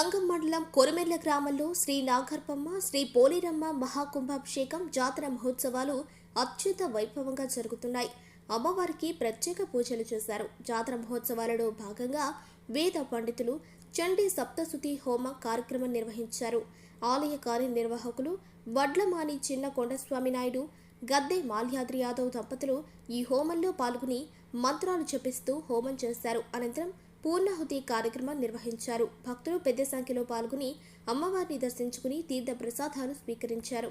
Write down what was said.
మండలం కొరమెల్ల గ్రామంలో శ్రీ నాగర్పమ్మ శ్రీ పోలేరమ్మ మహాకుంభాభిషేకం జాతర మహోత్సవాలు అత్యుత వైభవంగా జరుగుతున్నాయి. అమ్మవారికి ప్రత్యేక పూజలు చేశారు. జాతర మహోత్సవాలలో భాగంగా వేద పండితులు చండీ సప్తశుతి హోమ కార్యక్రమం నిర్వహించారు. ఆలయ కార్యనిర్వాహకులు వడ్లమాని చిన్న కొండస్వామి నాయుడు గద్దె మాల్యాద్రి యాదవ్ దంపతులు ఈ హోమంలో పాల్గొని మంత్రాలు జపిస్తూ హోమం చేశారు. అనంతరం పూర్ణాహుతి కార్యక్రమం నిర్వహించారు భక్తులు పెద్ద సంఖ్యలో పాల్గొని అమ్మవారిని దర్శించుకుని తీర్థ ప్రసాదాలు స్వీకరించారు